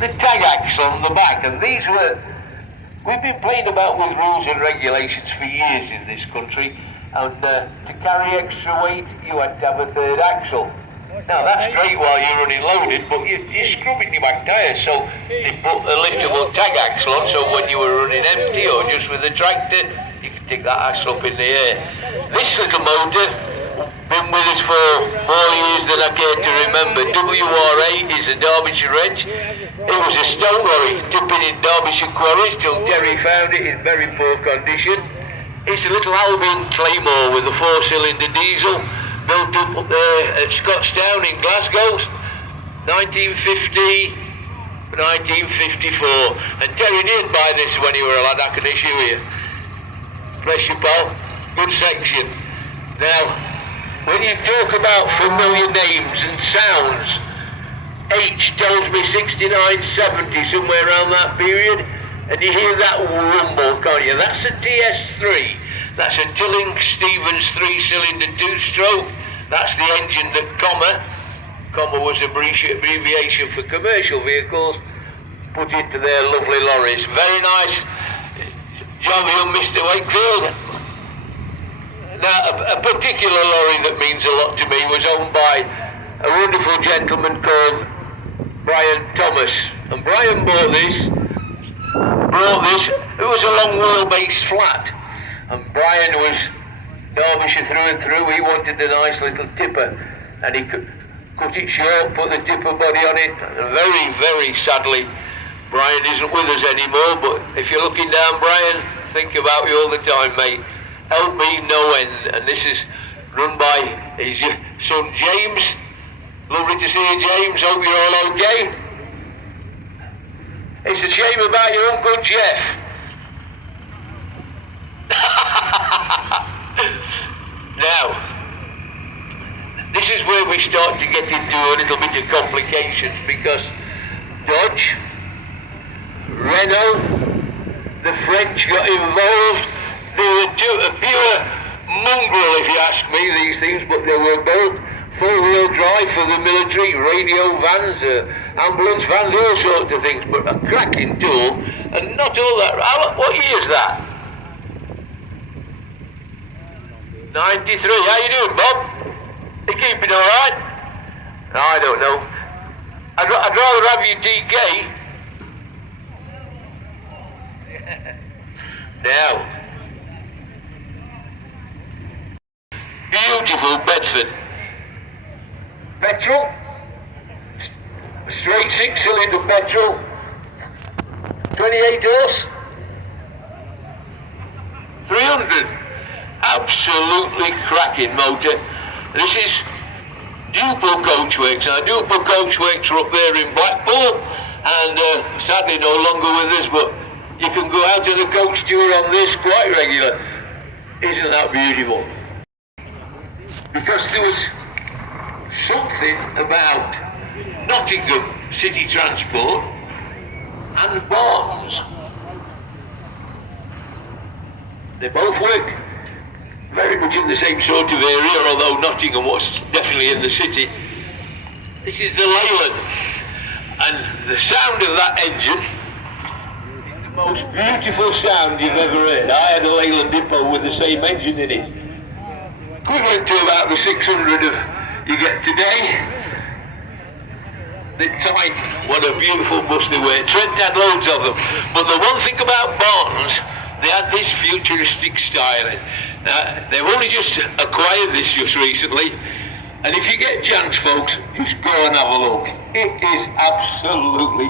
the tag axle on the back, and these were, we've been playing about with rules and regulations for years in this country, and to carry extra weight you had to have a third axle. Now that's great while you're running loaded, but you're scrubbing your back tyres, so they put a liftable tag axle on, so when you were running empty or just with the tractor, you could take that axle up in the air. This little motor, been with us for 4 years that I care to remember. WR8 is a Derbyshire wrench. It was a stone lorry tipping in Derbyshire quarries till Terry found it in very poor condition. It's a little Albion Claymore with a 4-cylinder diesel, built up there at Scottstown in Glasgow, 1950, 1954. And Terry did buy this when he were a lad, I can assure you. Bless you, pal. Good section. Now, when you talk about familiar names and sounds, H tells me 69, 70, somewhere around that period, and you hear that rumble, can't you? That's a TS3. That's a Tilling Stevens 3-cylinder 2-stroke. That's the engine that comma was abbreviation for commercial vehicles, put into their lovely lorries. Very nice job, young Mr. Wakefield. Now, a particular lorry that means a lot to me was owned by a wonderful gentleman called Brian Thomas. And Brian brought this. It was a long wheelbase flat. And Brian was Derbyshire through and through. He wanted a nice little tipper, and he could cut it short, put the tipper body on it. And very, very sadly, Brian isn't with us anymore, but if you're looking down, Brian, think about you all the time, mate. Help me no end. And this is run by his son James. Lovely to see you, James. Hope you're all okay. It's a shame about your Uncle Jeff. Now, this is where we start to get into a little bit of complications, because Dodge, Renault, the French got involved. They were a pure mongrel, if you ask me, these things, but they were both four-wheel drive for the military, radio vans, ambulance vans, all sorts of things, but a cracking tool, and not all that. What year is that? 93. How you doing, Bob? You keeping all right? No, I don't know. I'd rather have you TK. Now, beautiful Bedford. Petrol, straight 6-cylinder petrol, 28 horse, 300. Absolutely cracking motor. This is Dupel Coachworks. Now, Dupel Coachworks are up there in Blackpool, and sadly no longer with us, but you can go out on a coach tour on this quite regular. Isn't that beautiful? Because there was something about Nottingham City Transport and Barnes. They both worked very much in the same sort of area, although Nottingham was definitely in the city. This is the Leyland, and the sound of that engine is the most beautiful sound you've ever heard. I had a Leyland Depot with the same engine in it, equivalent to about the 600 you get today. The Type, what a beautiful bus they were. Trent had loads of them, but the one thing about Barnes, they had this futuristic styling. Now, they've only just acquired this just recently, and if you get a chance, folks, just go and have a look. It is absolutely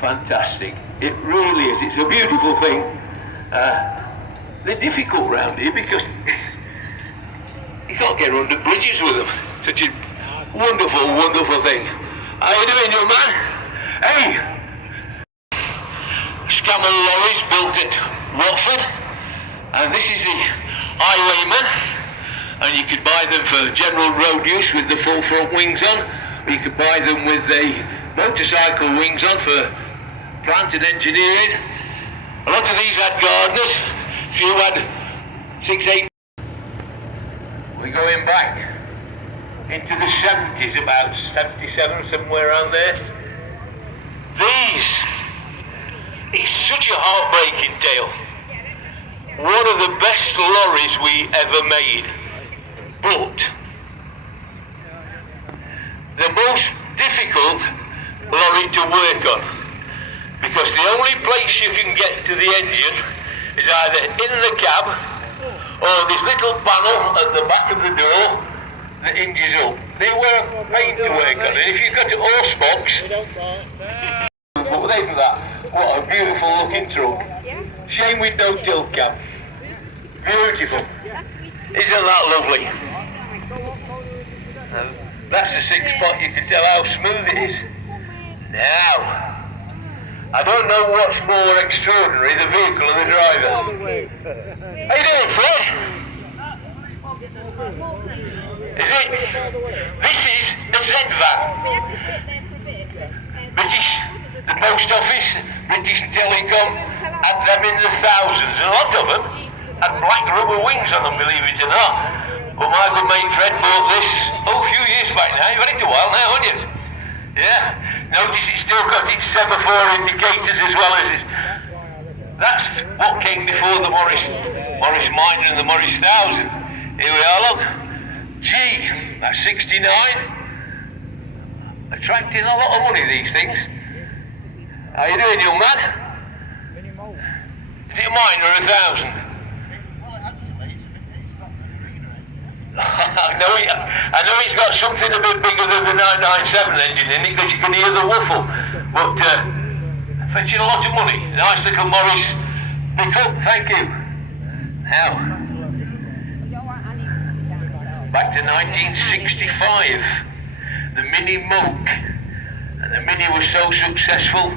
fantastic. It really is. It's a beautiful thing. They're difficult round here because you can't get under bridges with them. Such a wonderful, wonderful thing. How you doing, young man? Hey! Scammell lorries built at Watford, and this is the Highwayman, and you could buy them for general road use with the full front wings on, or you could buy them with the motorcycle wings on for plant and engineering. A lot of these had gardeners, a few had 6, 8. We're going back into the 70s, about 77, somewhere around there. It's such a heartbreaking tale. One of the best lorries we ever made, but the most difficult lorry to work on, because the only place you can get to the engine is either in the cab or this little panel at the back of the door that hinges up. They were a pain to work on, and if you've got a horse box, but then that, what a beautiful looking truck. Shame with no tilt cab. Beautiful. Isn't that lovely? That's the 6-spot, you can tell how smooth it is. Now, I don't know what's more extraordinary, the vehicle or the driver. How you doing, Fred? Is it? This is a Z-van. British, the post office, British Telecom, had them in the thousands. A lot of them had black rubber wings on them, believe it or not. But my good mate Fred bought this, a few years back now. You've had it a while now, haven't you? Yeah. Notice it's still got its semaphore indicators as well as its... That's what came before the Morris Minor and the Morris 1000. Here we are, look. G, that's 69. Attracting a lot of money, these things. How you doing, young man? Is it a Minor or a 1000? I know it's got something a bit bigger than the 997 engine in it, because you can hear the woofer. But fetching a lot of money. Nice little Morris pickup, thank you. Now, back to 1965, the Mini Moke. And the Mini was so successful,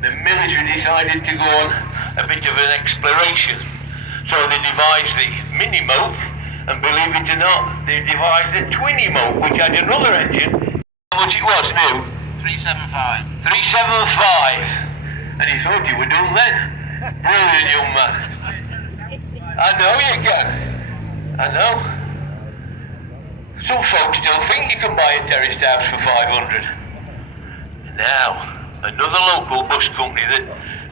the military decided to go on a bit of an exploration. So they devised the Mini Moke. And believe it or not, they devised a Twinny Moke, which had another engine. How much it was new? 375. 375. And he thought he were done then. Brilliant, young man. I know you can. I know. Some folks still think you can buy a terraced house for 500. Now, another local bus company that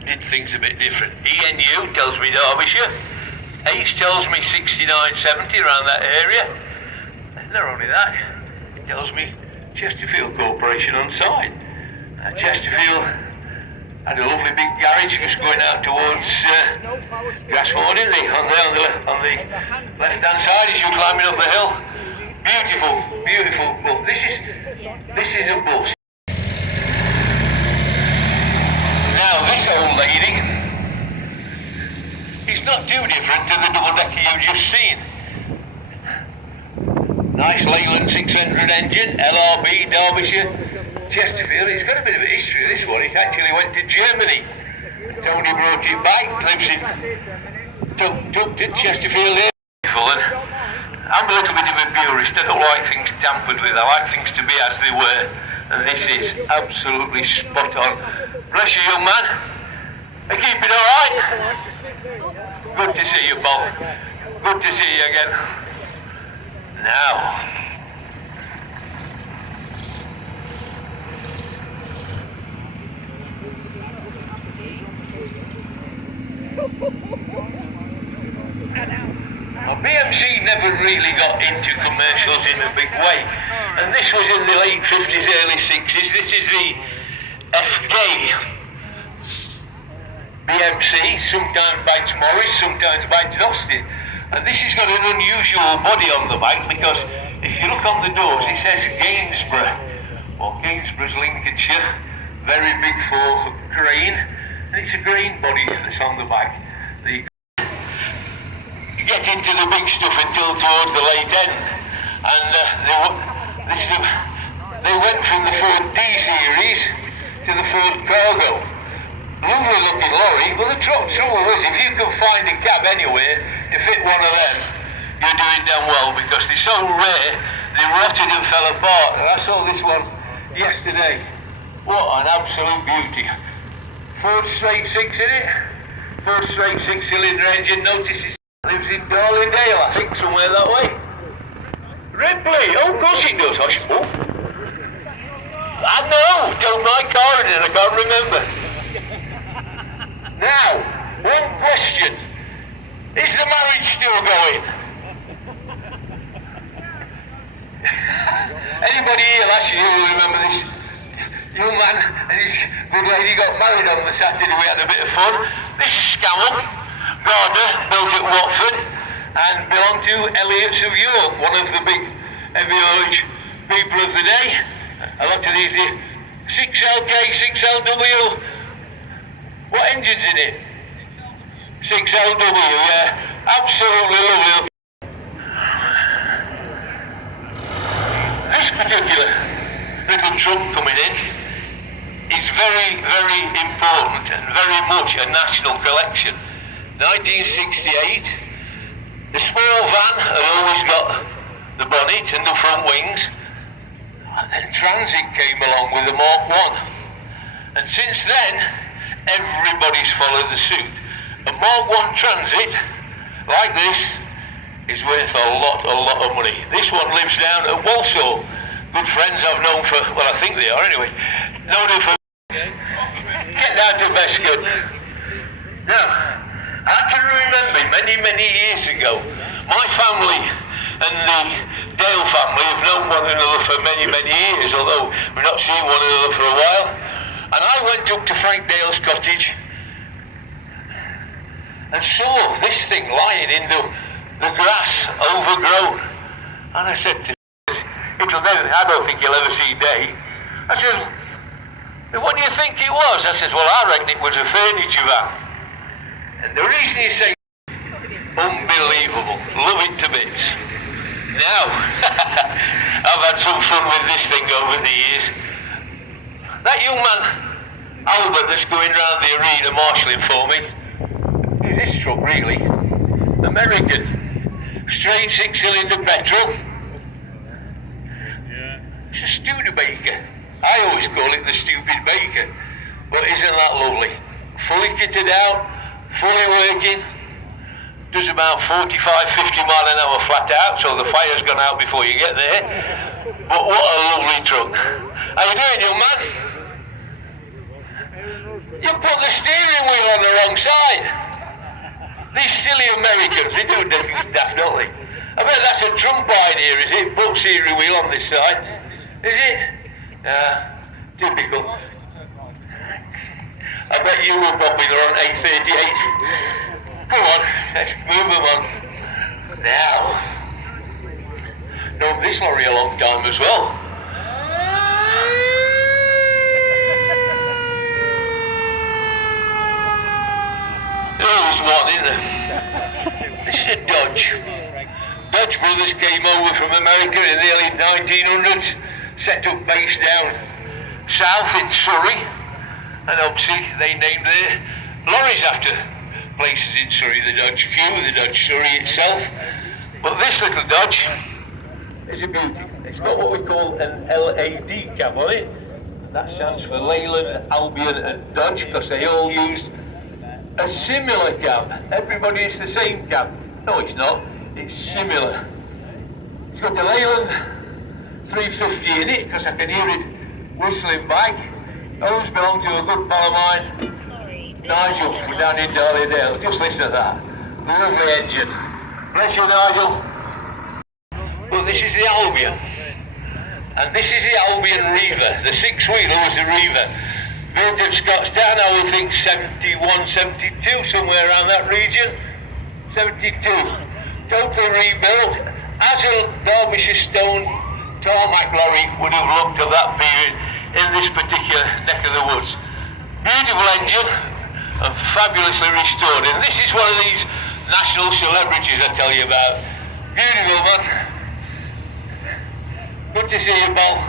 did things a bit different. ENU tells me Derbyshire. Ace tells me 69, 70 around that area. And not only that, it tells me Chesterfield Corporation on site. Chesterfield had a lovely big garage just going out towards Grassmore, didn't they? On the left-hand side as you're climbing up the hill. Beautiful, beautiful. But this is a bus. Now this old lady, it's not too different to the double-decker you've just seen. Nice Leyland 600 engine, LRB, Derbyshire, Chesterfield. It's got a bit of a history, this one. It actually went to Germany. Tony brought it back, lives in tucked at Chesterfield here. I'm a little bit of a purist. I don't like things tampered with. I like things to be as they were. And this is absolutely spot on. Bless you, young man. Are you keeping all right? Good to see you, Bob. Good to see you again. Now. Well, BMC never really got into commercials in a big way. And this was in the late 50s, early 60s. This is the FK. BMC, sometimes bags Morris, sometimes bags Austin. And this has got an unusual body on the back, because if you look on the doors it says Gainsborough. Well, Gainsborough's Lincolnshire, very big for grain, and it's a grain body that's on the back. You get into the big stuff until towards the late end, and they went from the Ford D series to the Ford Cargo. Lovely looking lorry, but the trouble is, if you can find a cab anywhere to fit one of them, you're doing damn well, because they're so rare, they rotted and fell apart. And I saw this one yesterday. What an absolute beauty. Ford straight 6 in it. Ford straight 6-cylinder engine. Notice it lives in Darlingdale, I think, somewhere that way. Ripley, oh, of course it does, hush. Oh. I know, told my car in it, I can't remember. Now, one question. Is the marriage still going? Anybody here last year will remember this young man and his good lady got married on the Saturday. We had a bit of fun. This is Scallon, gardener, built at Watford and belonged to Elliott's of York, one of the big heavy haulage people of the day. A lot of these 6LK, 6LW. What engine's in it? 6LW, yeah. Absolutely lovely. This particular little truck coming in is very, very important and very much a national collection. 1968, the small van had always got the bonnet and the front wings, and then Transit came along with the Mark 1. And since then, everybody's followed the suit. A Mark 1 Transit, like this, is worth a lot of money. This one lives down at Walsall. Good friends I've known for, well, I think they are anyway. Known them for... Get down to Bescott. Now, I can remember many years ago, my family and the Dale family have known one another for many years, although we've not seen one another for a while. And I went up to Frank Dale's cottage and saw this thing lying in the grass, overgrown. And I said to him, I don't think you'll ever see day. I said, what do you think it was? I said, well, I reckon it was a furniture van. And the reason you say, unbelievable, love it to bits. Now, I've had some fun with this thing over the years. That young man, Albert, that's going round the arena marshalling for me, is this truck really? American, straight 6-cylinder petrol. It's a Studebaker. I always call it the stupid baker, but isn't that lovely? Fully kitted out, fully working, does about 45-50 mile an hour flat out, so the fire's gone out before you get there. But what a lovely truck. How you doing, young man? You put the steering wheel on the wrong side. These silly Americans, they do things daft, don't they? I bet that's a Trump idea, is it? Put steering wheel on this side. Is it? Typical. I bet you were popular on 838. Come on, let's move them on. Now, known this lorry a long time as well. Oh, there's one in there. This is a Dodge. Dodge brothers came over from America in the early 1900s, set up base down south in Surrey, and obviously they named their lorries after places in Surrey, the Dodge Q, the Dodge Surrey itself. But this little Dodge is a beauty. It's got what we call an LAD cab on it. That stands for Leyland, Albion and Dodge, because they all use a similar cab. Everybody is the same cab. No, it's not. It's similar. It's got a Leyland 350 in it, because I can hear it whistling back. Those belong to a good pal of mine, Nigel, from down in Darley-Dale. Just listen to that. Lovely engine. Bless you, Nigel. Well, this is the Albion. And this is the Albion Reaver. The six-wheeler was the Reaver. Built at Scottstown, I would think 71, 72, somewhere around that region. 72. Totally rebuilt. As a Derbyshire stone tarmac lorry would have looked at that period in this particular neck of the woods. Beautiful engine and fabulously restored. And this is one of these national celebrities I tell you about. Beautiful, man. Good to see you, Paul.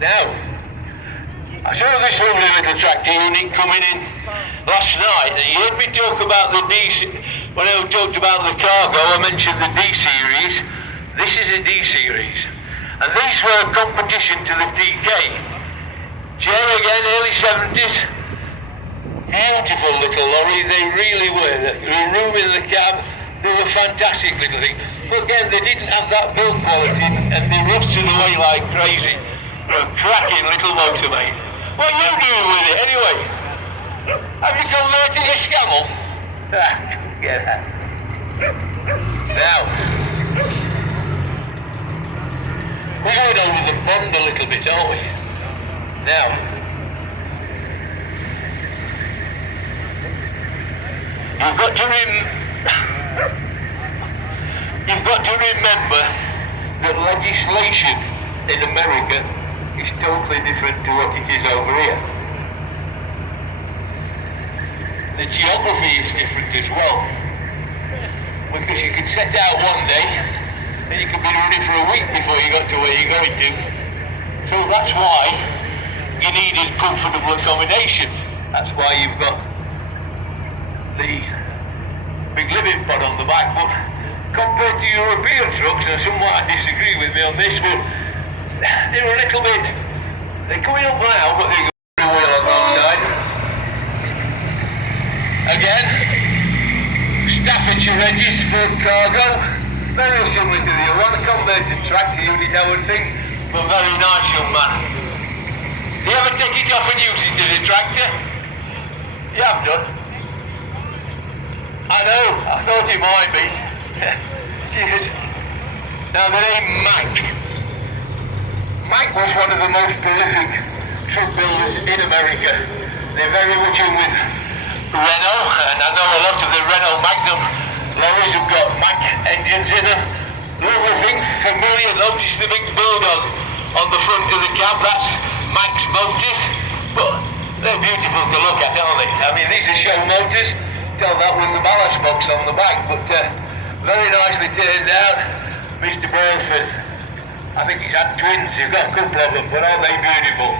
Now, I saw this lovely little tractor unit coming in last night, and you heard me talk about the when I talked about the cargo, I mentioned the D-Series. This is a D-Series. And these were a competition to the TK. Chair again, early 70s. Beautiful little lorry, they really were. There was room in the cab, They were fantastic little things. But again, they didn't have that build quality and they rusted away like crazy. They were cracking little motor, mate. What are you doing with it anyway? Have you converted your scamel? Get that. Now, we're going over the pond a little bit, aren't we? Now, you've got to remember that legislation in America is totally different to what it is over here. The geography is different as well. Because you can set out one day and you can be running for a week before you got to where you're going to. So that's why you needed comfortable accommodation. That's why you've got the big living pod on the back. But compared to European trucks, and some might disagree with me on this, but they're a little bit, they're coming up now, but they're going well on one side. Again, Staffordshire edges for cargo, very similar to the other one, converted tractor unit I would think, but very nice young man. Do you ever take it off and use it as a tractor? You have done? I know, I thought it might be. Cheers. Now the name Mac. Mac was one of the most prolific truck builders in America. They're very much in with Renault, and I know a lot of the Renault Magnum lorries have got Mac engines in them. Lovely thing, familiar, notice the big bulldog on the front of the cab, that's Mac's motive, but they're beautiful to look at, aren't they? I mean, these are show motors, tell that with the ballast box on the back, but very nicely turned out. Mr. Burford, I think he's had twins, he's got a couple of them, but aren't they beautiful?